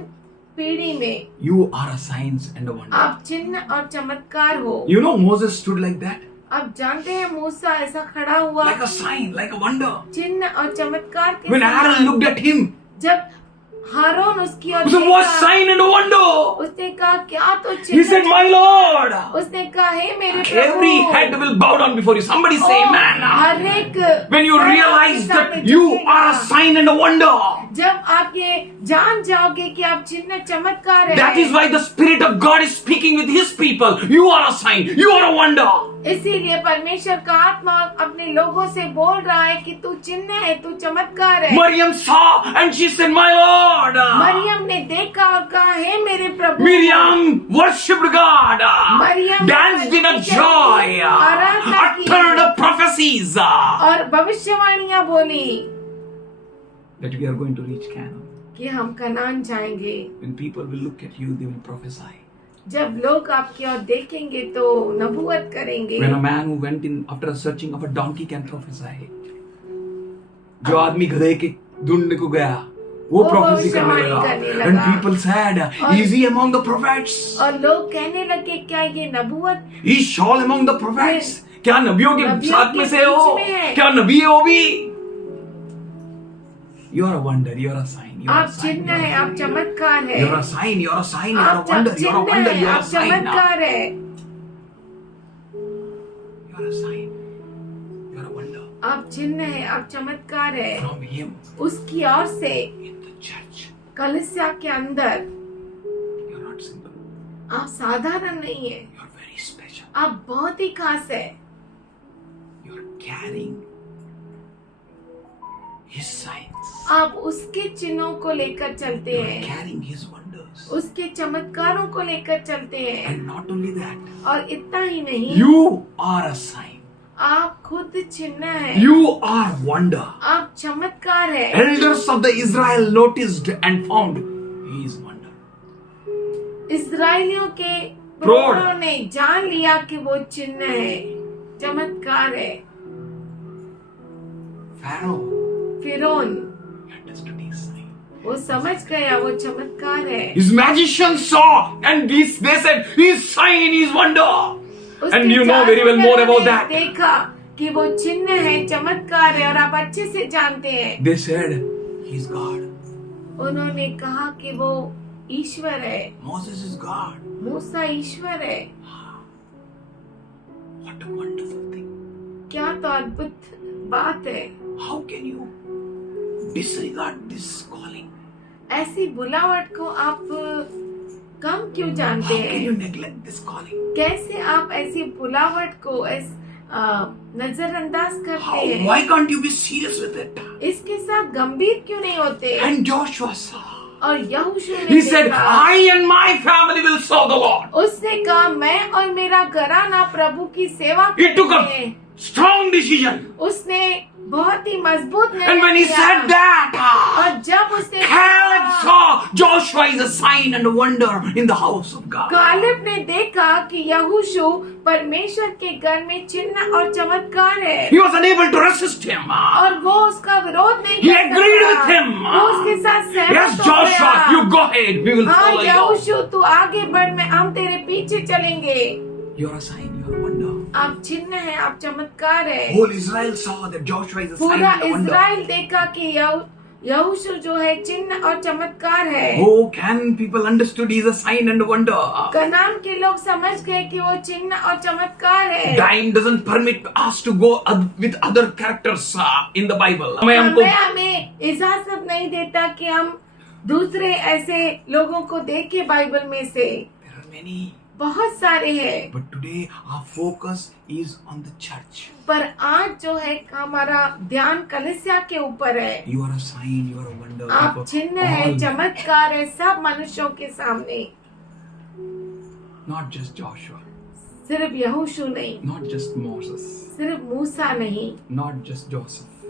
पीढ़ी में you are a signs and a wonder. आप चिन्ह और चमत्कार हो। You know Moses stood like that, आप जानते हैं मूसा ऐसा खड़ा हुआ, like a sign, like a wonder. चिन्ह और चमत्कार के When समान। Aaron looked at him, जब हारून उसकी ओर it was what देखा, sign and a wonder. उसने कहा क्या तो He चिन्ह said, है। "My Lord." उसने कहा हे मेरे Every Prabhu, head will bow down before you. Somebody say, और "Man." हर एक When you सर realize आपके that सामने you झुकेगा। are a sign and a wonder. जब आप ये जान जाओगे कि आप चिन्ह चमत्कार है, That is why the Spirit of God is speaking with His people. You are a sign. You are a wonder. इसीलिए परमेश्वर का आत्मा अपने लोगों से बोल रहा है कि तू चिन्ह है, तू चमत्कार है। Miriam saw and she said, "My Lord." Maryam ने देखा और कहा हे मेरे प्रभु। Miriam worshipped God, Maryam danced in a joy, आराधना की uttered prophecies और भविष्यवाणियां बोली that we are going to reach Canaan. कि हम कनान जाएंगे। When people will look at you, they will prophesy. जब लोग आपकी ओर देखेंगे तो नबूवत करेंगे। When a man who went in after a searching of a donkey can prophesy. जो आदमी गधे के ढूंढने को गया वो प्रोफेसी करने लगा। And people said, "Is he among the prophets?" और लोग कहने लगे क्या ये नबूवत Is Saul among the prophets? क्या नबियों के साथ में से हो? बीच में है। क्या नबी है वो भी? You are a wonder. You are a sign. You are आप a sign. चिन्ह है, आप चमत्कार है। You are a sign. You are a sign. You are a आप wonder. You are a चिन्ह wonder. है, You are आप a sign. चमत्कार है। You are a sign. You are a wonder. आप चिन्ह है, आप चमत्कार है। From Him उसकी ओर से in the church. कलीसिया के अंदर You are not simple. आप साधारण नहीं है, You are very special. आप बहुत ही खास है। You are carrying His signs. आप उसके चिन्हों को लेकर चलते You are हैं, carrying His wonders. उसके चमत्कारों को लेकर चलते हैं। And not only that, और इतना ही नहीं, you are a sign. आप खुद चिन्ह है, You are wonder. आप चमत्कार है। Elders of the Israel noticed and found He is wonder. इस्राएलियों के प्रौढ़ प्रौढ़ों ने जान लिया कि वो चिन्ह है, चमत्कार है। Pharaoh फिरौन understood His sign. वो समझ गया वो चमत्कार है। His magicians saw and they said His sign, His wonder. उसके And you know very well more about जादूगरों ने that. देखा कि वो चिन्ह है, चमत्कार है और आप अच्छे से जानते हैं। They said He's God. उन्होंने कहा कि वो ईश्वर है, Moses is God. मूसा ईश्वर है। What a wonderful thing. क्या तो अद्भुत बात है। How can you disregard this calling? ऐसी बुलावट को आप कम क्यों जानते How can हैं? you neglect this calling? कैसे आप ऐसी बुलावट को नजरअंदाज करते How? हैं? Why can't you be serious with it? इसके साथ गंभीर क्यों नहीं होते? And Joshua saw. और यहोशू ने He said, देखा, "I and my family will serve the Lord." उसने कहा मैं और मेरा घराना प्रभु की सेवा He took करेंगे। a strong decision. उसने बहुत ही मजबूत And निर्णय when he किया। said that, और जब उसने Caleb saw Joshua is a sign and a wonder in the house of God. Caleb ने देखा कि यहोशू परमेश्वर के घर में चिन्ह और चमत्कार है He was unable to resist him. और वो उसका विरोध नहीं He कर agreed सका। with him. वो उसके साथ Yes, सहमत हो Joshua, गया। you go ahead. We will हाँ follow you. यहोशू तू आगे बढ़, मैं हम तेरे पीछे चलेंगे। You're a sign, you're a wonder. आप चिन्ह है, आप चमत्कार है। Whole Israel saw that Joshua is a sign पूरा and a wonder. इज़राइल देखा कि यहोशू जो है चिन्ह और चमत्कार है। Oh, can people understood he is a sign and a wonder? Kanan के लोग समझ गए कि वो चिन्ह और चमत्कार है। Time doesn't permit us to go with other characters in the Bible. हमें इजाजत नहीं देता कि हम दूसरे ऐसे लोगों को देखें बाइबल में से। There are many. बहुत सारे हैं। But today our focus is on the church. पर आज जो है हमारा ध्यान कलीसिया के ऊपर है। You are a sign, you are a wonder. आप for चिन्ह all है, men. चमत्कार है सब मनुष्यों के सामने। Not just Joshua, सिर्फ यहोशू नहीं, not just Moses, सिर्फ मूसा नहीं not just Joseph,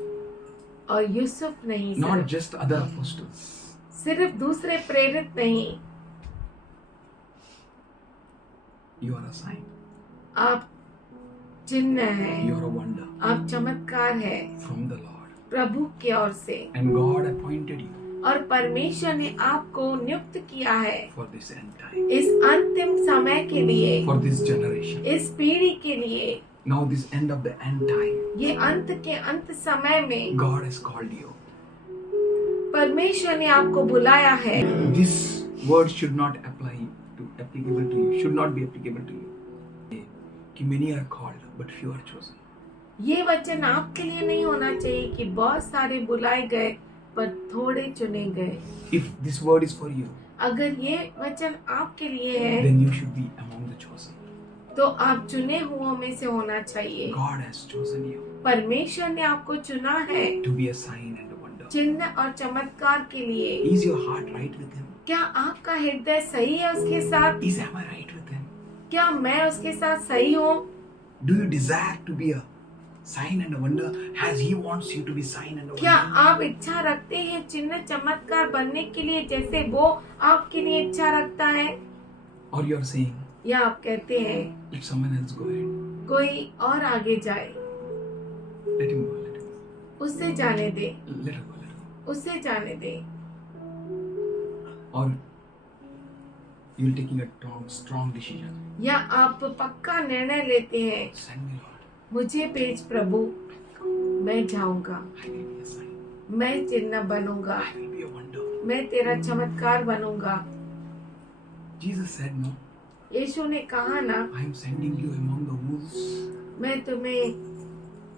और यूसुफ नहीं, not सिर्फ just other apostles. सिर्फ दूसरे प्रेरित नहीं। You are a sign. आप चिन्ह है, You are a wonder आप चमत्कार है from the Lord. प्रभु की ओर से। And God appointed you और परमेश्वर ने आपको नियुक्त किया है for this end time, इस अंतिम समय के लिए, for this generation. इस पीढ़ी के लिए। Now this end of the end time, ये अंत के अंत समय में God has called you. परमेश्वर ने आपको बुलाया है। This word should not applicable to you, should not be applicable to you. कि many are called, but few are chosen. ये वचन आपके लिए नहीं होना चाहिए कि बहुत सारे बुलाए गए पर थोड़े चुने गए। If this word is for you, अगर ये वचन आपके लिए है then you should be among the chosen. तो आप चुने हुओं में से होना चाहिए। God has chosen you परमेश्वर ने आपको चुना है to be a sign and a wonder. चिन्ह और चमत्कार के लिए। Is your heart right with Him? क्या आपका हृदय सही है उसके साथ? Am I right with Him? क्या मैं उसके साथ सही हूँ? Do you desire to be a sign and a wonder as He wants you to be sign and a क्या wonder? आप इच्छा रखते हैं चिन्ह चमत्कार बनने के लिए जैसे वो आपके लिए इच्छा रखता है? Or you are saying, या आप कहते हैं let someone else go ahead. कोई और आगे जाए, Let him go, let him go. उससे जाने दे, Let her go, let her go. उससे जाने दे। Or you're taking a strong decision. या आप पक्का निर्णय लेते हैं, Send me, Lord. मुझे भेज प्रभु, मैं जाऊंगा, I will be a sign. मैं चिन्ह बनूंगा, I will be a wonder. मैं तेरा चमत्कार बनूंगा। Jesus said, no, यीशु ने कहा ना, I am sending you among the wolves. मैं तुम्हें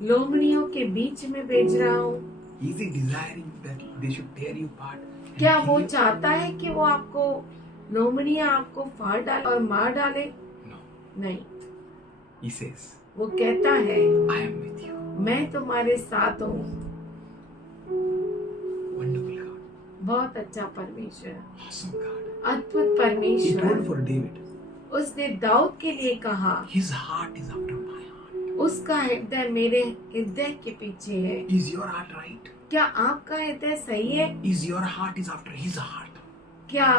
लोमड़ियों के बीच में भेज रहा हूँ। Is He desiring that they should tear you apart? and क्या kill वो you? चाहता है कि वो आपको लोमड़ियाँ आपको फाड़ डाले और मार डाले? No. नहीं, He says, वो कहता है I am with you. मैं तुम्हारे साथ हूँ। Wonderful God. बहुत अच्छा परमेश्वर, Awesome God. अद्भुत He परमेश्वर। told for David, उसने दाऊद के लिए कहा, his heart is after my heart. उसका हृदय मेरे हृदय के पीछे है। Is your heart right? क्या आपका हृदय सही है? Is your heart is after his heart? क्या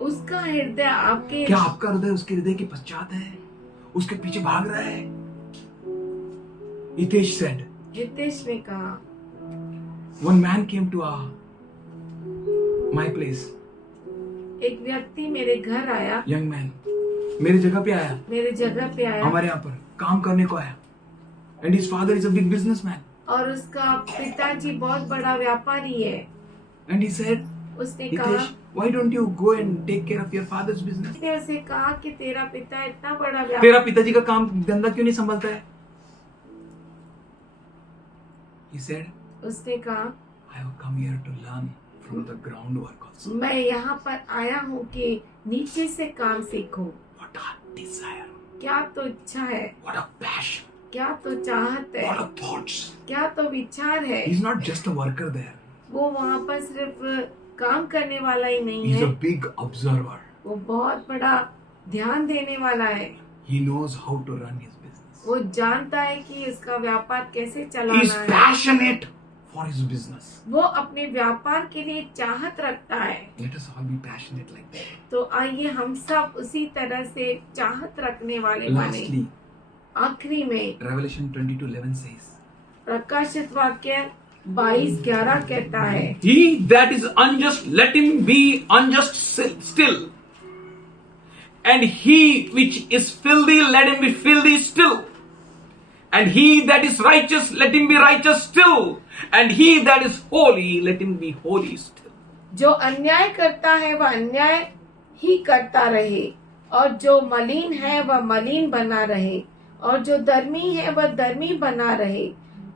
उसका हृदय आपके? क्या आपका हृदय उसके हृदय के पश्चात है? उसके पीछे भाग रहा है? Hitesh said, हितेश ने कहा, one man came to my place. एक व्यक्ति मेरे घर आया, Young man, मेरे जगह पे आया, मेरे जगह पे आया हमारे यहाँ पर काम करने को आया. And his father is a big businessman. और उसका पिताजी बहुत बड़ा व्यापारी है। And he said, उसने कहा, Hitesh, why don't you go and take care of your father's business? उसने उसे कहा कि तेरा पिता इतना बड़ा व्यापारी, तेरा पिताजी का काम धंधा क्यों नहीं संभालता है? He said, उसने कहा, I have come here to learn from the groundwork also. मैं यहाँ पर आया हूँ कि नीचे से काम सीखूं। What a desire, क्या तो इच्छा है, what a passion, क्या तो चाहत है, what a thoughts. क्या तो विचार है। He's not just a worker there. वो वहाँ पर सिर्फ काम करने वाला ही नहीं He's है, a big observer. वो बहुत बड़ा ध्यान देने वाला है। He knows how to run his business. वो जानता है कि इसका व्यापार कैसे He is चलाना है। passionate for his business. वो अपने व्यापार के लिए चाहत रखता है। Let us all be passionate like that. तो आइए हम सब उसी तरह से चाहत रखने वाले बने। Lastly, आखिरी में Revelation 22:11 says, प्रकाशित वाक्य 22:11 कहता है, He that is unjust, let him be unjust still. And he which is filthy, let him be filthy still. And he that is righteous, let him be righteous still. And he that is holy, let him be holy still. जो अन्याय करता है वह अन्याय ही करता रहे, और जो मलिन है वह मलिन बना रहे, और जो धर्मी है वह धर्मी बना रहे,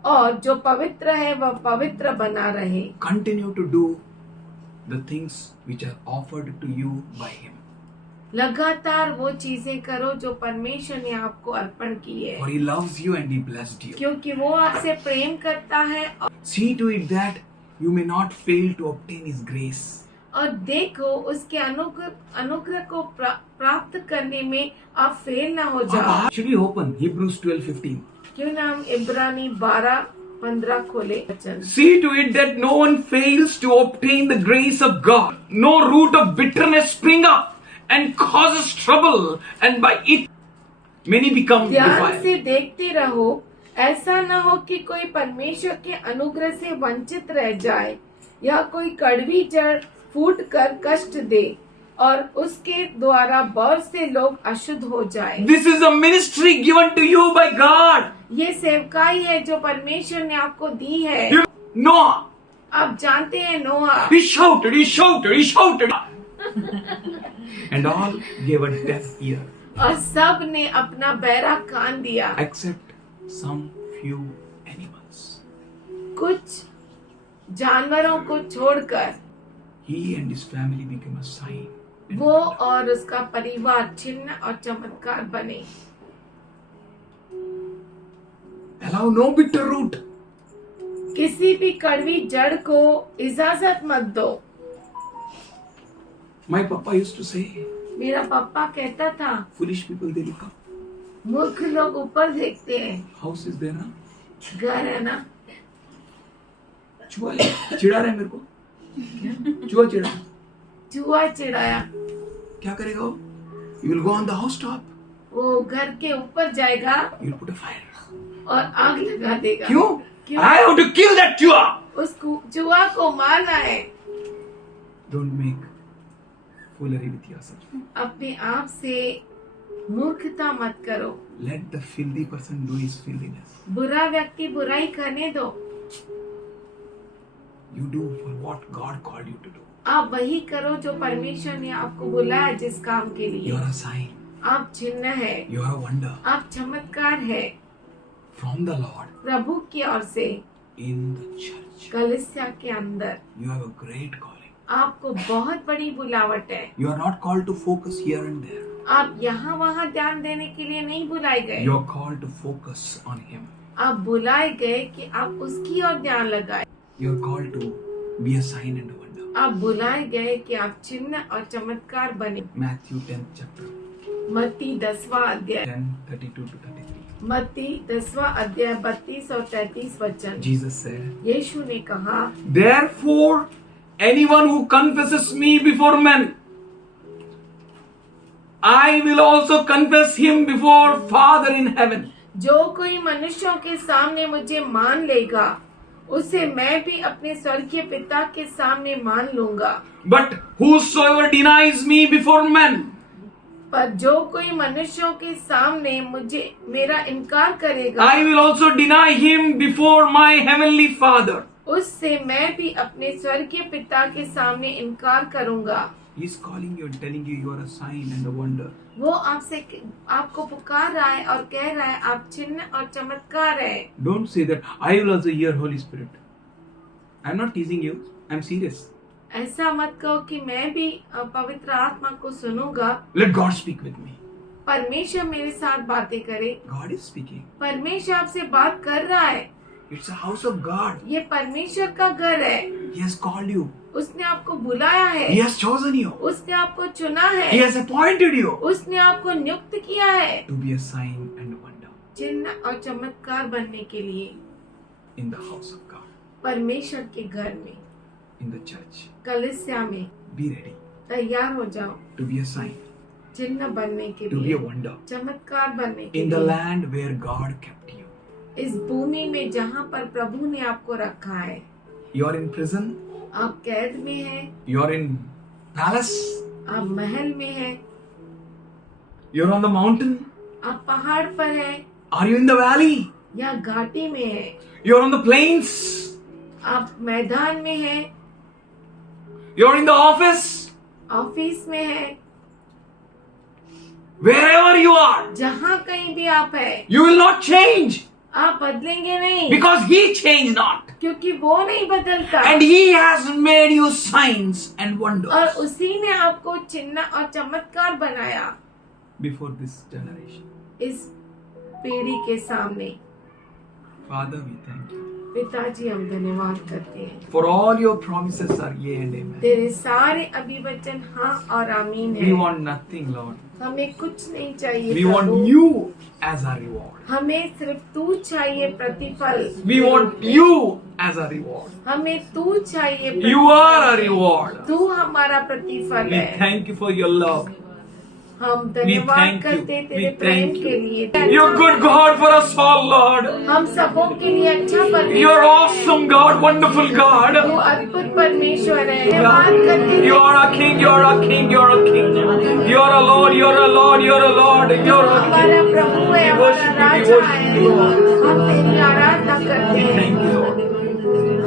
और जो पवित्र है वह पवित्र बना रहे। Continue to do the things which are offered to you by him. लगातार वो चीजें करो जो परमेश्वर ने आपको अर्पण की है, For he loves you and he blessed you. क्योंकि वो आपसे प्रेम करता है। See to it that you may not fail to obtain his grace. और देखो उसके अनुग्रह को प्राप्त करने में आप फेल ना हो जाओ। Should we open Hebrews 12:15? क्यों ना हम इब्रानी 12:15 खोले वचन। See to it that no one fails to obtain the grace of God. No root of bitterness spring up and causes trouble, and by it many become ध्यान defiled. से देखते रहो, ऐसा न हो कि कोई परमेश्वर के अनुग्रह से वंचित रह जाए, या कोई कड़वी जड़ फूट कर कष्ट दे, और उसके द्वारा बहुत से लोग अशुद्ध हो जाए। This is a ministry given to you by God. ये सेवकाई है जो परमेश्वर ने आपको दी है। You know, Noah, आप जानते हैं नोहा, he shouted, and all gave a deaf ear, और सब ने अपना बहरा कान दिया, except some few animals. कुछ जानवरों को छोड़कर। He and his family became a sign. वो और उसका परिवार चिन्ह और चमत्कार बने। Allow no bitter root. किसी भी कड़वी जड़ को इजाजत मत दो। My papa used to say, मेरा पापा कहता था, foolish people they look up. मूर्ख लोग ऊपर देखते हैं, House is there ना? घर है ना। चूहा चिढ़ा रहा है मेरे को. चूहा चिढ़ा. चूहा चिढ़ाया, क्या करेगा वो? You will go on the housetop. वो घर के ऊपर जाएगा You will put a fire. और आग लगा देगा। क्यों? क्यों? I have to kill that चूहा. उस चूहा को मारना है। Don't make foolery with yourself. अपने आप से मूर्खता मत करो। Let the filthy person do his filthiness. बुरा व्यक्ति बुराई करने दो, You do for what God called you to do. आप वही करो जो परमेश्वर ने आपको बुलाया जिस काम के लिए। You are a sign. आप चिन्ह है, You are a wonder आप चमत्कार है from the Lord प्रभु की ओर से। in the church. कलीसिया के अंदर You have a great calling. आपको बहुत बड़ी बुलावट है। You are not called to focus here and there. आप यहाँ वहाँ ध्यान देने के लिए नहीं बुलाए गए। You are called to focus on Him. आप बुलाए गए कि आप उसकी ओर ध्यान लगाए। You are called to be a sign and a wonder. आप बुलाए गए कि आप चिन्ह और चमत्कार बने। Matthew 10th chapter, मत्ती 10वां अध्याय 10:32 to 33. मत्ती 10वां अध्याय 32 और 33 वचन। Jesus said, यीशु ने कहा, Therefore, anyone who confesses me before men, I will also confess him before Father in heaven. जो कोई मनुष्यों के सामने मुझे मान लेगा, उसे मैं भी अपने स्वर्गीय पिता के सामने मान लूंगा। But whosoever denies me before men, पर जो कोई मनुष्यों के सामने मुझे मेरा इनकार करेगा, I will also deny him before my heavenly Father. उससे मैं भी अपने स्वर्गीय पिता के सामने इनकार करूंगा। He is calling you and telling you you are a sign and a wonder. वो आपको पुकार रहा है और कह रहा है आप चिन्ह और चमत्कार है। Don't say that I will also hear Holy Spirit. I am not teasing you. I am serious. ऐसा मत कहो कि मैं भी पवित्र आत्मा को सुनूंगा। Let God speak with me. परमेश्वर मेरे साथ बातें करे। God is speaking. परमेश्वर आपसे बात कर रहा है। It's a house of God. ये परमेश्वर का घर है। He has called you. उसने आपको बुलाया है। He has chosen you. उसने आपको चुना है। He has appointed you उसने आपको नियुक्त किया है to be a sign and a wonder. चिन्ह और चमत्कार बनने के लिए in the house of God, परमेश्वर के घर में, in the church. कलीसिया में Be ready तैयार हो जाओ, to be a sign, चिन्ह बनने के to be a लिए, wonder चमत्कार बनने के in the लिए, land where God kept you. इस भूमि में जहाँ पर प्रभु ने आपको रखा है। You are in prison, आप कैद में हैं, you are in palace, आप महल में हैं, you are on the mountain, आप पहाड़ पर हैं are you in the valley, या घाटी में हैं, you are on the plains, आप मैदान में हैं, you are in the office, office में हैं, wherever you are, जहाँ कहीं भी आप हैं, you will not change आप बदलेंगे नहीं, because He changed not. क्योंकि वो नहीं बदलता And He has made you signs and और wonders उसी ने आपको चिन्ह और चमत्कार बनाया before this generation. इस पीढ़ी के सामने। Father, we thank you. पिताजी हम धन्यवाद करते हैं, For all your promises are yea and amen. तेरे सारे अभिवचन हाँ और आमीन We है। want nothing, Lord. हमें कुछ नहीं चाहिए We Prabhu. want you as our reward. हमें सिर्फ तू चाहिए प्रतिफल। We want you as a reward. हमें तू चाहिए You प्रतिफल। are a reward. तू हमारा प्रतिफल We है। thank you for your love. हम धन्यवाद thank you. करते हैं तेरे We प्रेम thank के you. लिए। You're good God for us all, Lord. हम सबों के लिए अच्छा परमेश्वर। You're awesome God, wonderful God. तू अद्भुत परमेश्वर है। धन्यवाद करते हैं। You are a king, you are a king, you are a king. You are a Lord, you are a Lord, you are a Lord, you are a हमारा king. प्रभु है, We worship हमारा you, we राजा worship है। you, Lord. हम तेरी आराधना करते हैं। Thank you, Lord.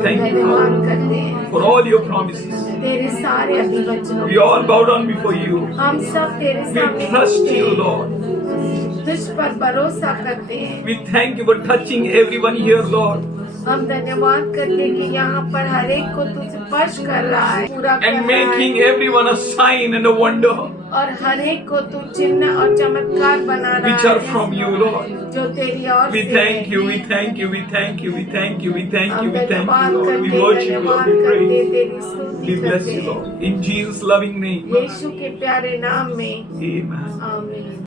Thank you, धन्यवाद Lord, करते हैं for all your promises. तेरे सारे अभिवचनों We all bow down before you. हम सब तेरे We सामने trust झुकते you, हैं। Lord. तुझ पर भरोसा करते हैं। We thank you for touching everyone here, Lord, हम धन्यवाद करते हैं कि यहाँ पर हर एक को तू स्पर्श कर रहा है, पूरा कर and रहा making है everyone a sign and a wonder और हर एक को तू चिन्ह और चमत्कार बना which रहा are है from you, Lord. जो तेरी ओर We से thank है। you, we thank you, we thank you, we thank you, we thank you, हम we thank धन्यवाद you, Lord. करते We worship you, धन्यवाद Lord. We करते praise. तेरी स्तुति We bless करते you, हैं। Lord. In Jesus' loving name. यीशु के प्यारे नाम में Amen. आमीन।